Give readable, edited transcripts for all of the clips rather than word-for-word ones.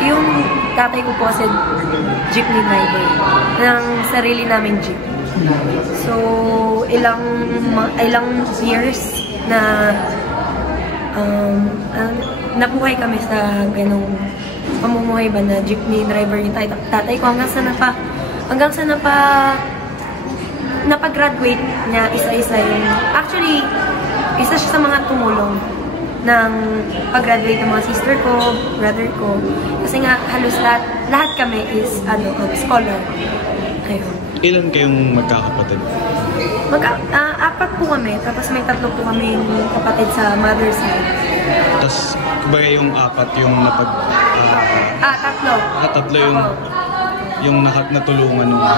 Yung tatay ko po kasi jeepney driver ng sarili naming jeep. So, ilang years na nabuhay kami sa ganong pamumuhay ba na jeepney driver yung tatay ko hanggang sa napag-graduate niya isa-isa yung actually isa siya sa mga tumulong ng pag-graduate ng mga sister ko, brother ko. Kasi nga halos lahat kami is scholar. Ayun. Ilan kayong magkakapatid? Apat po kami, tapos may 3 po kami kapatid sa mother's side. Tapos, kumbaga yung 4 yung tatlo yung natulungan ng mga.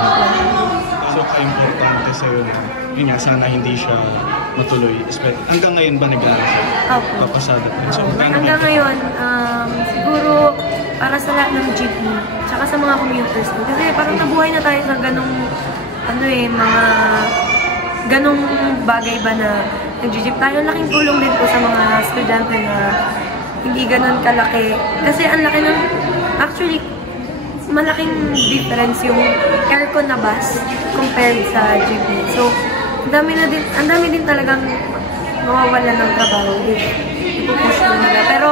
So, importante sa'yo na, yun nga, sana hindi siya matuloy. Hanggang ngayon ba papasada? So, hanggang ngayon, siguro para sa lahat ng jeepney, tsaka sa mga commuters. Kasi parang nabuhay na tayo sa ganong bagay ba na nag-jeep tayo. Laking tulong din po sa mga estudyante na hindi ganon kalaki. Kasi ang laki ng, actually, malaking difference yung aircon na bus compared sa jeepney. So, ang dami din talagang mawawala ng trabaho if ipupush ko nila. Pero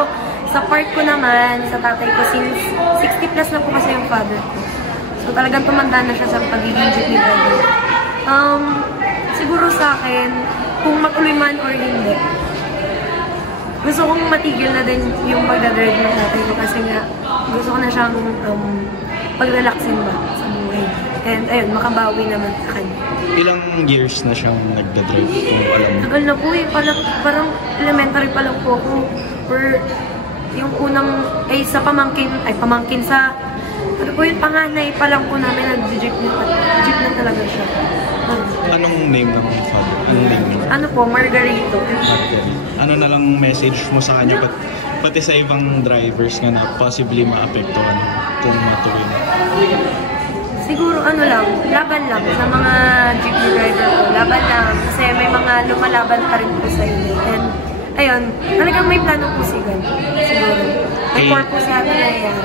sa part ko naman, sa tatay ko, since 60 plus na po kasi yung father ko. So talagang tumanda na siya sa pagiging jeepney driver. Siguro sa akin, kung matuloy man or hindi, gusto kong matigil na din yung pagdadrive ng tatay ko kasi nga gusto ko na siyang pag-relaxin ba sa buhay. And ayun, makabawi naman sa kanya. Ilang years na siyang nagdadrive kung alam mo? Tagal na po eh. Parang elementary pa lang po ako. Or yung unang, sa pamangkin sa, ano po yung panganay pa lang po namin nag-jeep na talaga siya. Anong name ng father? Anong name niya? Ano po, Margarito. Ano na lang message mo sa kanya, pati sa ibang drivers nga na possibly maapektuhan kung matuloy na? Siguro laban lang sa mga jeepney driver ko. Laban lang kasi may mga lumalaban pa rin po sa inyo. And ayun, talagang may plano po siguro. May purpose natin na yan.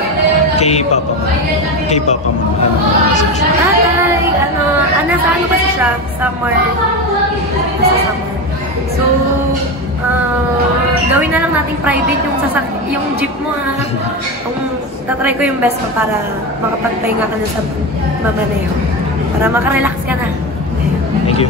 Kay Papa mo, ano message? Tatay, nasa kasi siya? Summer. So, gawin na lang natin private yung jeep mo tatry ko yung best mo para makapagpahinga ka na sa mamaneho. Para makarelax ka na. Thank you.